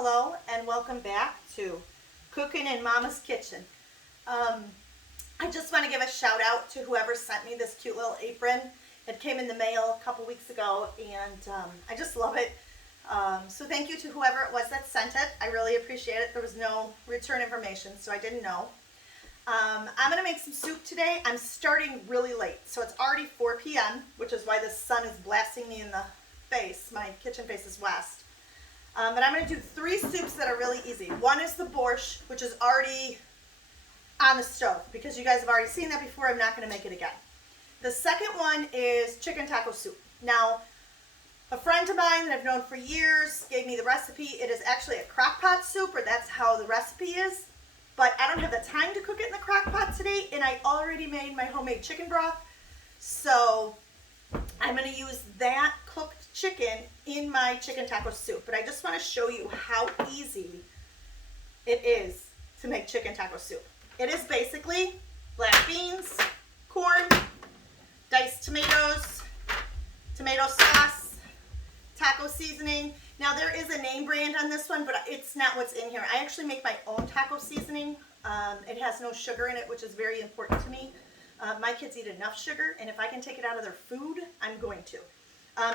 Hello and welcome back to Cooking in Mama's Kitchen. I just want to give a shout out to whoever sent me this cute little apron. It came in the mail a couple weeks ago and I just love it. So thank you to whoever it was that sent it. I really appreciate it. There was no return information, so I didn't know. I'm going to make some soup today. I'm starting really late, so it's already 4 p.m., which is why the sun is blasting me in the face. My kitchen faces west. But I'm going to do 3 soups that are really easy. One is the borscht, which is already on the stove. Because you guys have already seen that before, I'm not going to make it again. The second one is chicken taco soup. Now, a friend of mine that I've known for years gave me the recipe. It is actually a crock pot soup, or that's how the recipe is. But I don't have the time to cook it in the crock pot today, and I already made my homemade chicken broth. So I'm going to use that cooked chicken in my chicken taco soup. But I just want to show you how easy it is to make chicken taco soup. It is basically black beans, corn, diced tomatoes, tomato sauce, taco seasoning. Now there is a name brand on this one, but it's not what's in here. I actually make my own taco seasoning. It has no sugar in it, which is very important to me. My kids eat enough sugar, and if I can take it out of their food, I'm going to.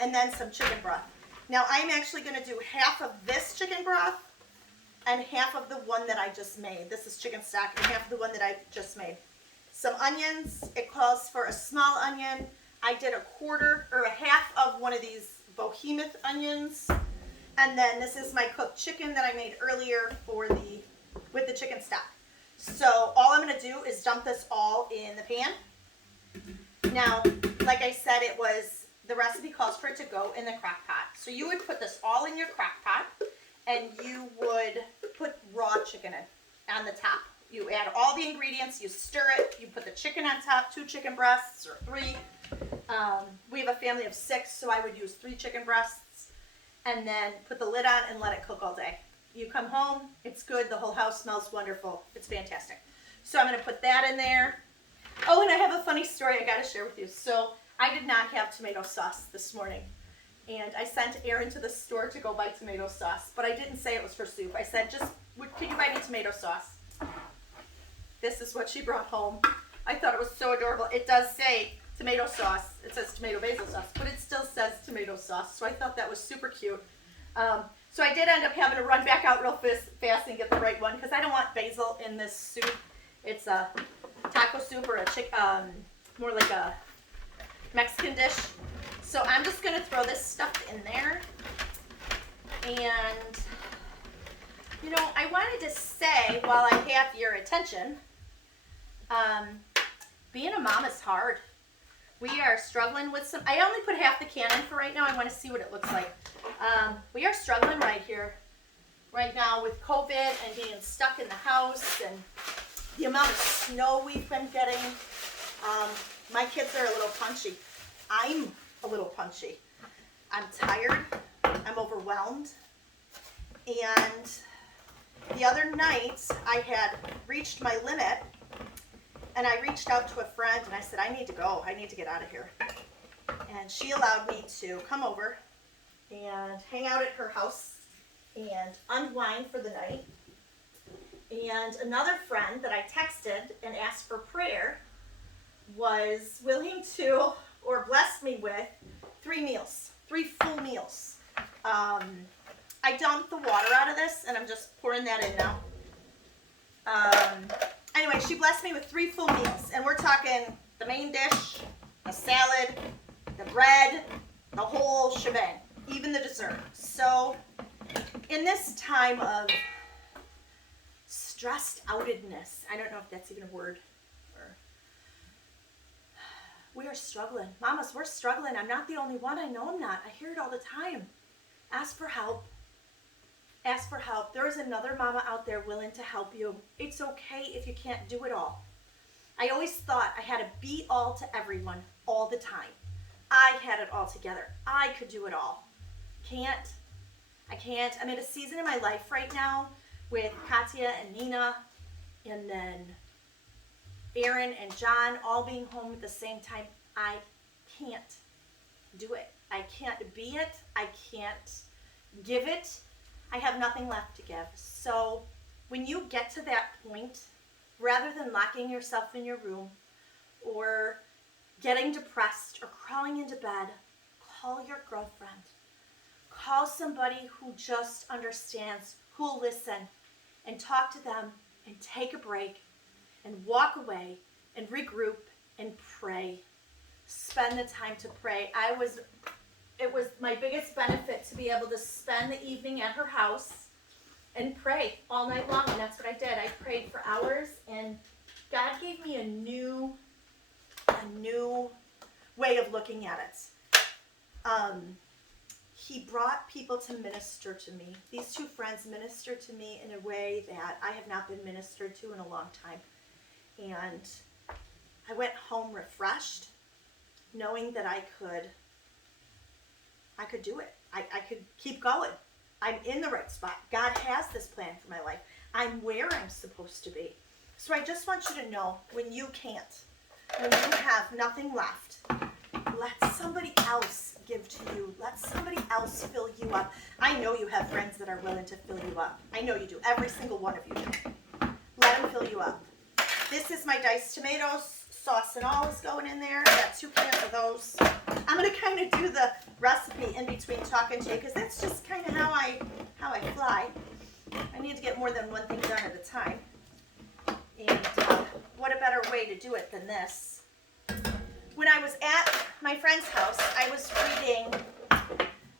And then some chicken broth. Now I'm actually going to do half of this chicken broth and half of the one that I just made. This is chicken stock and half of the one that I just made. Some onions. It calls for a small onion. I did a quarter or a half of one of these behemoth onions. And then this is my cooked chicken that I made earlier with the chicken stock. So all I'm going to do is dump this all in the pan. Now, like I said, the recipe calls for it to go in the crock pot. So you would put this all in your crock pot, and you would put raw chicken in on the top. You add all the ingredients, you stir it, you put the chicken on top, 2 chicken breasts or 3. We have a family of 6, so I would use 3 chicken breasts, and then put the lid on and let it cook all day. You come home, it's good, the whole house smells wonderful. It's fantastic. So I'm going to put that in there. Oh, and I have a funny story I got to share with you. So I did not have tomato sauce this morning, and I sent Erin to the store to go buy tomato sauce, but I didn't say it was for soup. I said, could you buy me tomato sauce? This is what she brought home. I thought it was so adorable. It does say tomato sauce. It says tomato basil sauce, but it still says tomato sauce, so I thought that was super cute. So I did end up having to run back out real fast and get the right one, because I don't want basil in this soup. It's a taco soup or more like a Mexican dish. So I'm just going to throw this stuff in there. And, I wanted to say, while I have your attention, being a mom is hard. We are struggling with I only put half the can in for right now. I want to see what it looks like. We are struggling right now with COVID and being stuck in the house and the amount of snow we've been getting. My kids are a little punchy. I'm a little punchy. I'm tired. I'm overwhelmed. And the other night I had reached my limit, and I reached out to a friend and I said, I need to go. I need to get out of here. And she allowed me to come over and hang out at her house and unwind for the night. And another friend that I texted and asked for prayer was willing to, or blessed me with, 3 meals, 3 full meals. I dumped the water out of this, and I'm just pouring that in now. Anyway, she blessed me with 3 full meals, and we're talking the main dish, a salad, the bread, the whole shebang, even the dessert. So in this time of stressed outedness, I don't know if that's even a word, we are struggling. Mamas, we're struggling. I'm not the only one. I know I'm not. I hear it all the time. Ask for help. Ask for help. There is another mama out there willing to help you. It's okay if you can't do it all. I always thought I had to be all to everyone all the time. I had it all together. I could do it all. Can't. I can't. I'm in a season in my life right now with Katya and Nina, and then Erin and John all being home at the same time. I can't do it. I can't be it. I can't give it. I have nothing left to give. So when you get to that point, rather than locking yourself in your room or getting depressed or crawling into bed, call your girlfriend. Call somebody who just understands, who'll listen, and talk to them and take a break and walk away and regroup and pray. Spend the time to pray. It was my biggest benefit to be able to spend the evening at her house and pray all night long, and that's what I did. I prayed for hours, and God gave me a new way of looking at it. He brought people to minister to me. These two friends ministered to me in a way that I have not been ministered to in a long time. And I went home refreshed, knowing that I could do it. I could keep going. I'm in the right spot. God has this plan for my life. I'm where I'm supposed to be. So I just want you to know, when you can't, when you have nothing left, let somebody else give to you. Let somebody else fill you up. I know you have friends that are willing to fill you up. I know you do. Every single one of you do. Let them fill you up. This is my diced tomatoes. Sauce and all is going in there. I got 2 cans of those. I'm going to kind of do the recipe in between talking to you, because that's just kind of how I fly. I need to get more than one thing done at a time. And what a better way to do it than this. When I was at my friend's house, I was reading,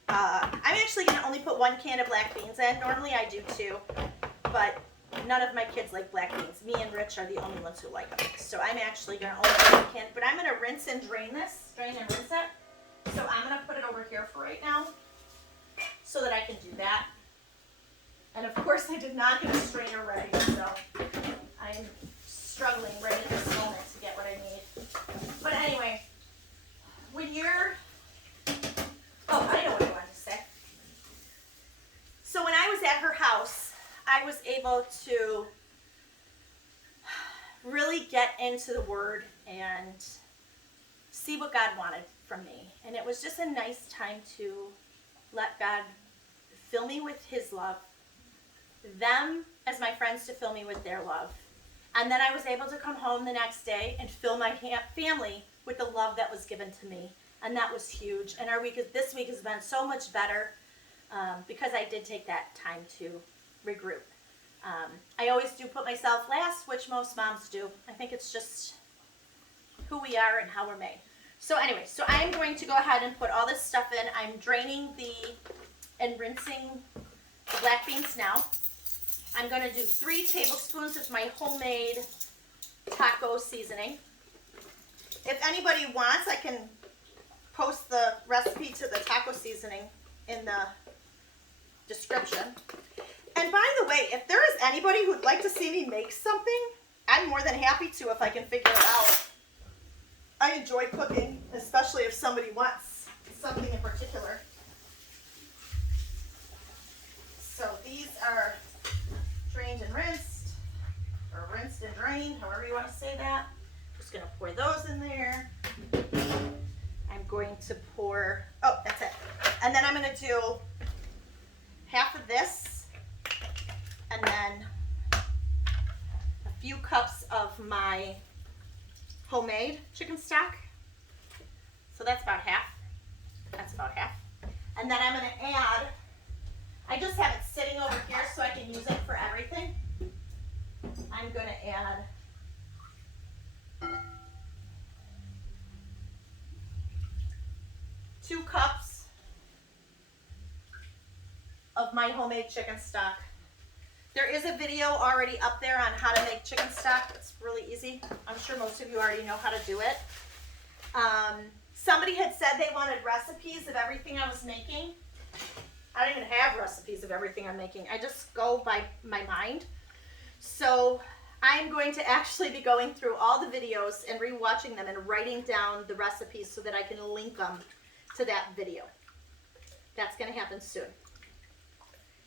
I'm actually going to only put 1 can of black beans in. Normally I do 2, but none of my kids like black beans. Me and Rich are the only ones who like them. So I'm actually going to only put 1 can, but I'm going to rinse and drain this, drain and rinse it. So I'm going to put it over here for right now so that I can do that. And of course I did not get a strainer ready, so I'm struggling right at this moment to get what I need. But anyway, when you're, I know what I wanted to say. So when I was at her house, I was able to really get into the Word and see what God wanted from me. And it was just a nice time to let God fill me with His love, them as my friends to fill me with their love. And then I was able to come home the next day and fill my family with the love that was given to me. And that was huge. And this week has been so much better because I did take that time to regroup. I always do put myself last, which most moms do. I think it's just who we are and how we're made. So anyway, so I'm going to go ahead and put all this stuff in. I'm draining and rinsing the black beans now. I'm going to do 3 tablespoons of my homemade taco seasoning. If anybody wants, I can post the recipe to the taco seasoning in the description. And by the way, if there is anybody who'd like to see me make something, I'm more than happy to if I can figure it out. I enjoy cooking, especially if somebody wants something in particular. So these are drained and rinsed, or rinsed and drained, however you want to say that. Just going to pour those in there. I'm going to pour, that's it. And then I'm going to do half of this, and then a few cups of my homemade chicken stock. So that's about half. That's about half. And then I'm going to add, I just have it sitting over here so I can use it for everything. I'm going to add two cups of my homemade chicken stock. There is a video already up there on how to make chicken stock. It's really easy. I'm sure most of you already know how to do it. Somebody had said they wanted recipes of everything I was making. I don't even have recipes of everything I'm making. I just go by my mind. So I'm going to actually be going through all the videos and rewatching them and writing down the recipes so that I can link them to that video. That's going to happen soon.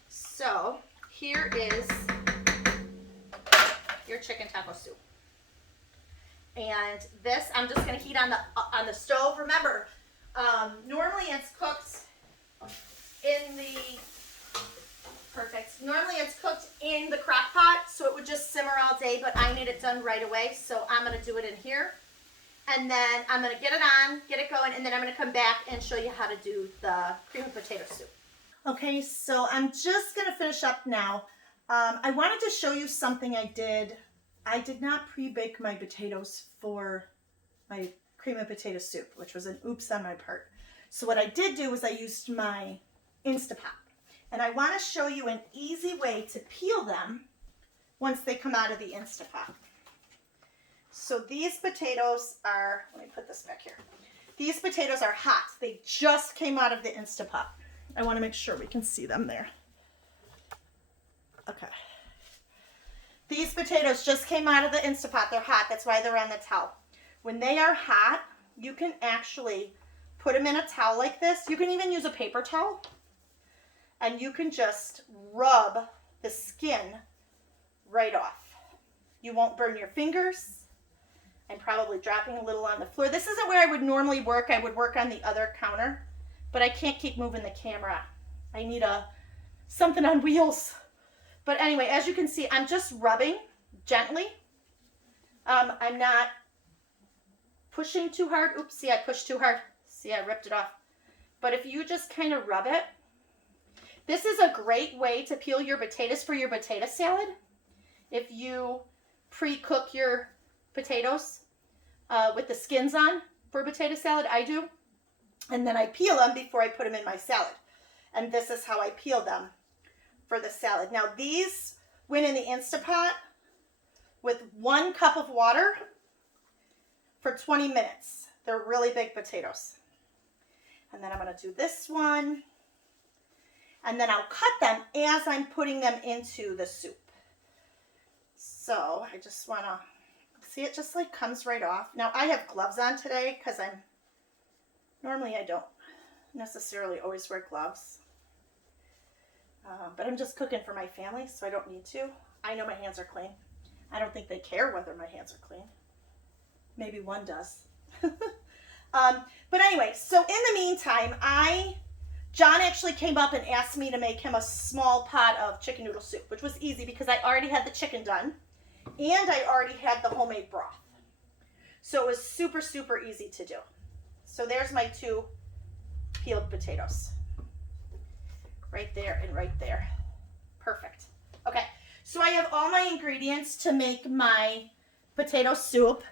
So here is your chicken taco soup. And this I'm just going to heat on the stove. Remember, normally it's cooked in the perfect. Normally it's cooked in the crock pot, so it would just simmer all day, but I need it done right away, so I'm going to do it in here. And then I'm going to get it on, get it going, and then I'm going to come back and show you how to do the cream of potato soup. Okay, so I'm just going to finish up now. I wanted to show you something I did. I did not pre-bake my potatoes for my cream of potato soup, which was an oops on my part. So what I did do was I used my Instapot. And I want to show you an easy way to peel them once they come out of the Instapot. So these potatoes are, let me put this back here. These potatoes are hot. They just came out of the Instapot. I want to make sure we can see them there. Okay. These potatoes just came out of the Instapot. They're hot. That's why they're on the towel. When they are hot, you can actually put them in a towel like this. You can even use a paper towel. And you can just rub the skin right off. You won't burn your fingers. I'm probably dropping a little on the floor. This isn't where I would normally work. I would work on the other counter, but I can't keep moving the camera. I need something on wheels. But anyway, as you can see, I'm just rubbing gently. I'm not pushing too hard. Oops, see, I pushed too hard. See, I ripped it off. But if you just kind of rub it, this is a great way to peel your potatoes for your potato salad. If you pre-cook your potatoes with the skins on for potato salad, I do. And then I peel them before I put them in my salad. And this is how I peel them for the salad. Now these went in the Instapot with 1 cup of water for 20 minutes. They're really big potatoes. And then I'm going to do this one. And then I'll cut them as I'm putting them into the soup. So I just want to see, it just like comes right off. Now I have gloves on today because normally I don't necessarily always wear gloves. But I'm just cooking for my family, so I don't need to. I know my hands are clean. I don't think they care whether my hands are clean. Maybe one does. But anyway, so in the meantime, John actually came up and asked me to make him a small pot of chicken noodle soup, which was easy because I already had the chicken done and I already had the homemade broth. So it was super, super easy to do. So there's my 2 peeled potatoes. Right there and right there. Perfect. Okay, so I have all my ingredients to make my potato soup.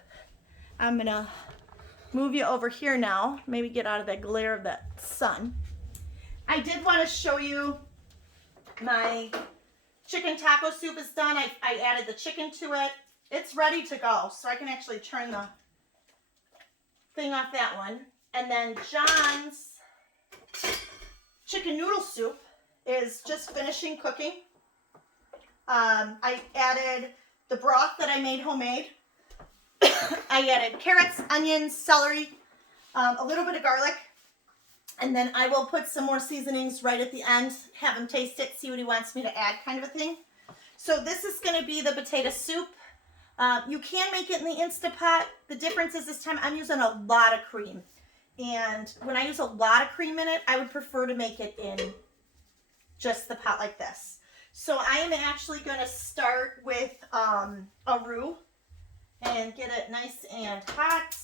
I'm going to move you over here now. Maybe get out of the glare of that sun. I did want to show you my chicken taco soup is done. I added the chicken to it. It's ready to go, so I can actually turn the thing off that one. And then John's chicken noodle soup is just finishing cooking. I added the broth that I made homemade. I added carrots, onions, celery, a little bit of garlic. And then I will put some more seasonings right at the end, have him taste it, see what he wants me to add, kind of a thing. So this is going to be the potato soup. You can make it in the Instapot. The difference is this time I'm using a lot of cream. And when I use a lot of cream in it, I would prefer to make it in just the pot like this. So I am actually going to start with a roux and get it nice and hot.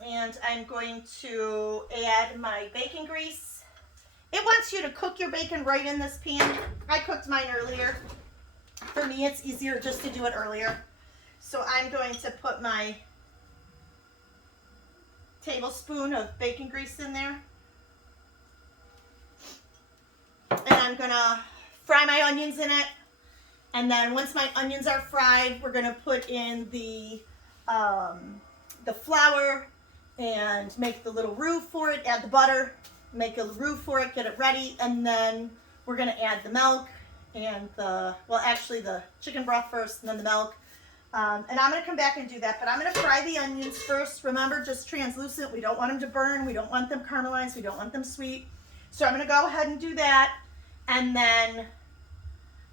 And I'm going to add my bacon grease. It wants you to cook your bacon right in this pan. I cooked mine earlier. For me, it's easier just to do it earlier. So I'm going to put my tablespoon of bacon grease in there. And I'm going to fry my onions in it. And then once my onions are fried, we're going to put in the flour and make the little roux for it, add the butter, make a roux for it, get it ready, and then we're going to add the milk and the chicken broth first and then the milk. And I'm going to come back and do that, but I'm going to fry the onions first. Remember, just translucent. We don't want them to burn. We don't want them caramelized. We don't want them sweet. So I'm going to go ahead and do that and then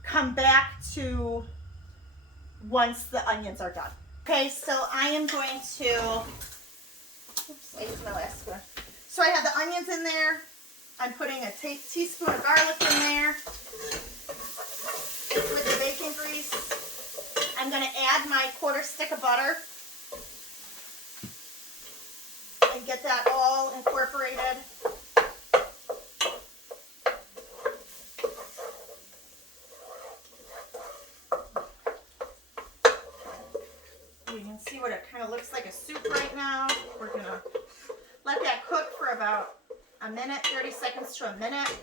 come back to once the onions are done. Okay, so I am going to, oops, I used my last spoon. So I have the onions in there. I'm putting a teaspoon of garlic in there with the bacon grease. I'm going to add my 1/4 stick of butter and get that all incorporated. You can see what it kind of looks like, a soup right now. We're going to let that cook for about a minute, 30 seconds to a minute.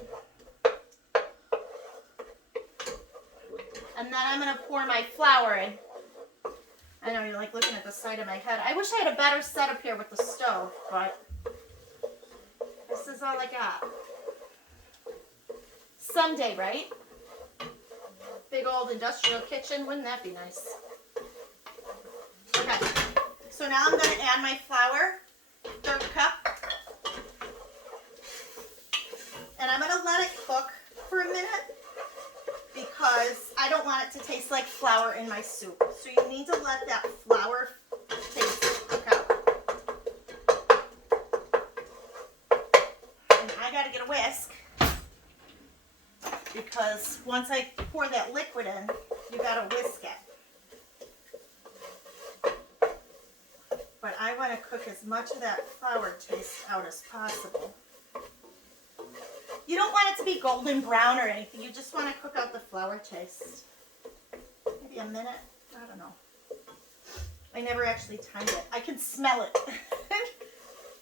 And then I'm going to pour my flour in. I know you're like looking at the side of my head. I wish I had a better setup here with the stove, but this is all I got. Someday, right? Big old industrial kitchen, wouldn't that be nice? Okay, so now I'm going to add my flour, 1/3 cup. And I'm going to let it cook for a minute because I don't want it to taste like flour in my soup. So you need to let that flour taste cook out. And I got to get a whisk because once I pour that liquid in, you got to whisk it. But I want to cook as much of that flour taste out as possible. You don't want it to be golden brown or anything. You just want to cook out the flour taste. Maybe a minute. I don't know. I never actually timed it. I can smell it.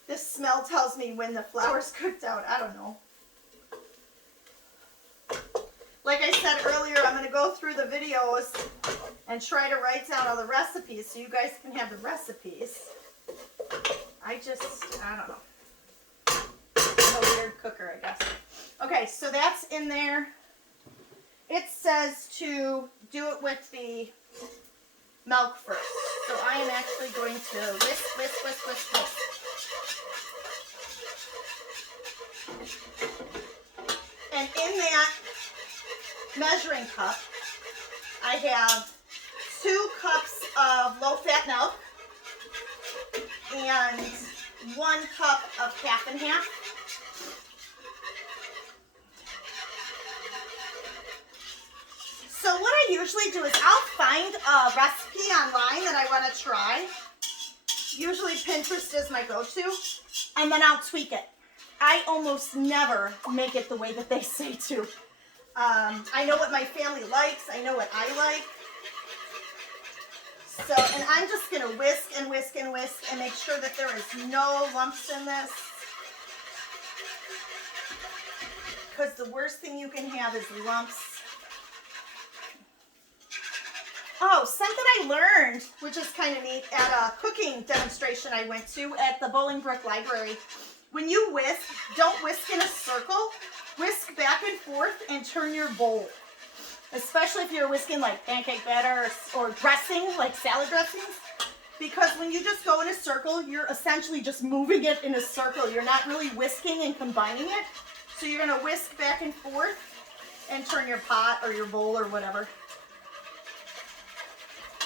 This smell tells me when the flour's cooked out. I don't know. Like I said earlier, I'm going to go through the videos and try to write down all the recipes so you guys can have the recipes. I don't know. I'm a weird cooker, I guess. Okay, so that's in there. It says to do it with the milk first. So I am actually going to whisk, whisk, whisk, whisk, whisk. And in that measuring cup, I have 2 cups of low-fat milk and 1 cup of half and half. So what I usually do is I'll find a recipe online that I want to try. Usually Pinterest is my go-to, and then I'll tweak it. I almost never make it the way that they say to. I know what my family likes. I know what I like. So, and I'm just going to whisk and whisk and whisk and make sure that there is no lumps in this. Because the worst thing you can have is lumps. Oh, something I learned, which is kind of neat, at a cooking demonstration I went to at the Bolingbrook Library. When you whisk, don't whisk in a circle. Whisk back and forth and turn your bowl. Especially if you're whisking like pancake batter or dressing, like salad dressings. Because when you just go in a circle, you're essentially just moving it in a circle. You're not really whisking and combining it. So you're going to whisk back and forth and turn your pot or your bowl or whatever.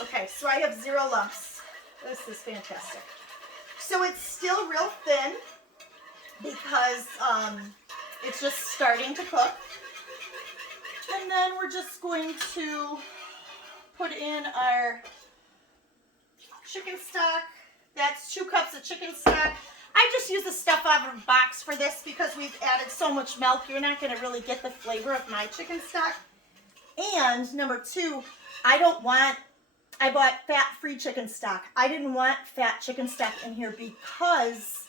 Okay, so I have 0 lumps. This is fantastic. So it's still real thin because it's just starting to cook. And then we're just going to put in our chicken stock. That's 2 cups of chicken stock. I just use the stuff out of a box for this because we've added so much milk. You're not going to really get the flavor of my chicken stock. And number 2, I bought fat-free chicken stock. I didn't want fat chicken stock in here because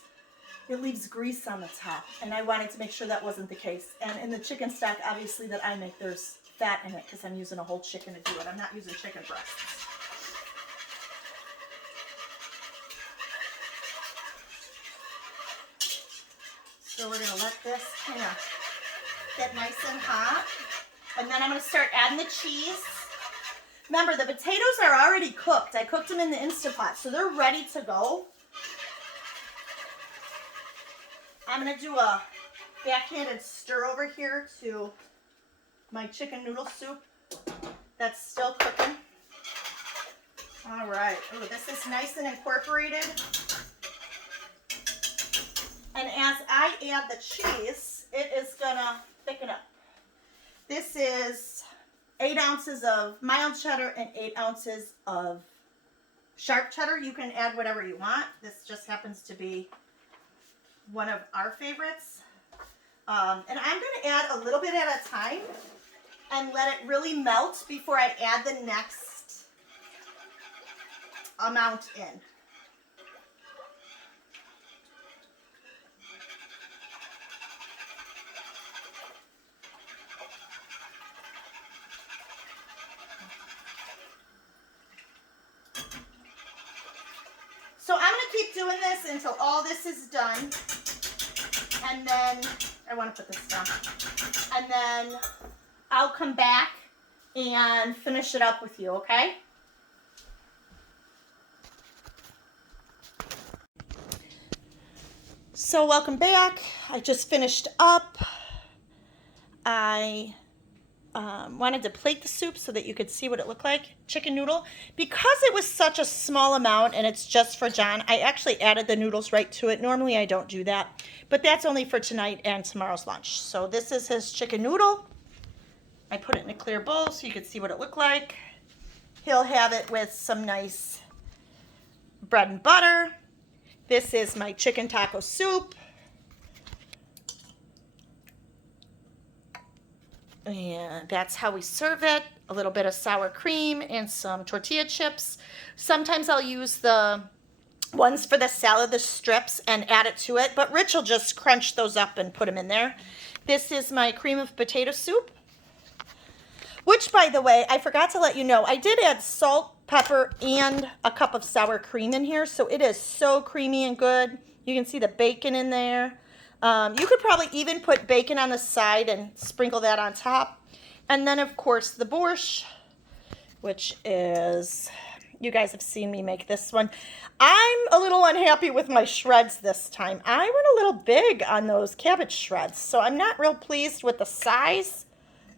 it leaves grease on the top, and I wanted to make sure that wasn't the case. And in the chicken stock, obviously, that I make, there's fat in it because I'm using a whole chicken to do it. I'm not using chicken breasts. So we're going to let this kind of get nice and hot. And then I'm going to start adding the cheese. Remember, the potatoes are already cooked. I cooked them in the Instapot, so they're ready to go. I'm going to do a backhanded stir over here to my chicken noodle soup that's still cooking. All right. Ooh, this is nice and incorporated. And as I add the cheese, it is gonna thicken up. This is 8 ounces of mild cheddar and 8 ounces of sharp cheddar. You can add whatever you want. This just happens to be one of our favorites. And I'm going to add a little bit at a time and let it really melt before I add the next amount in. So I'm going to keep doing this until all this is done. And then, I want to put this down. And then I'll come back and finish it up with you, okay? So welcome back. I just finished up. I wanted to plate the soup so that you could see what it looked like. Chicken noodle. Because it was such a small amount and it's just for John, I actually added the noodles right to it. Normally I don't do that, but that's only for tonight and tomorrow's lunch. So this is his chicken noodle. I put it in a clear bowl so you could see what it looked like. He'll have it with some nice bread and butter. This is my chicken taco soup. And that's how we serve it. A little bit of sour cream and some tortilla chips. Sometimes I'll use the ones for the salad, the strips, and add it to it. But Rich will just crunch those up and put them in there. This is my cream of potato soup. Which, by the way, I forgot to let you know, I did add salt, pepper, and a cup of sour cream in here. So it is so creamy and good. You can see the bacon in there. You could probably even put bacon on the side and sprinkle that on top. And then, of course, the borscht, which is, you guys have seen me make this one. I'm a little unhappy with my shreds this time. I went a little big on those cabbage shreds, so I'm not real pleased with the size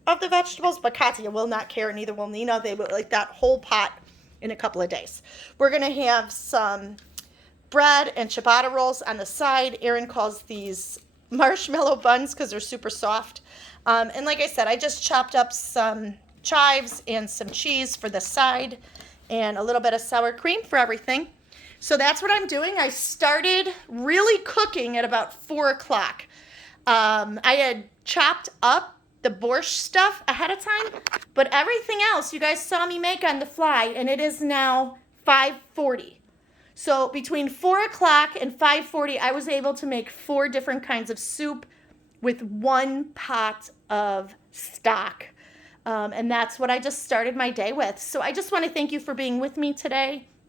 of the vegetables, but Katya will not care, neither will Nina. They will like that whole pot in a couple of days. We're going to have some bread and ciabatta rolls on the side. Erin calls these marshmallow buns because they're super soft. And like I said, I just chopped up some chives and some cheese for the side and a little bit of sour cream for everything. So that's what I'm doing. I started really cooking at about 4 o'clock. I had chopped up the borscht stuff ahead of time, but everything else you guys saw me make on the fly, and it is now 5:40. So between 4 o'clock and 5:40, I was able to make 4 different kinds of soup with 1 pot of stock. And that's what I just started my day with. So I just want to thank you for being with me today.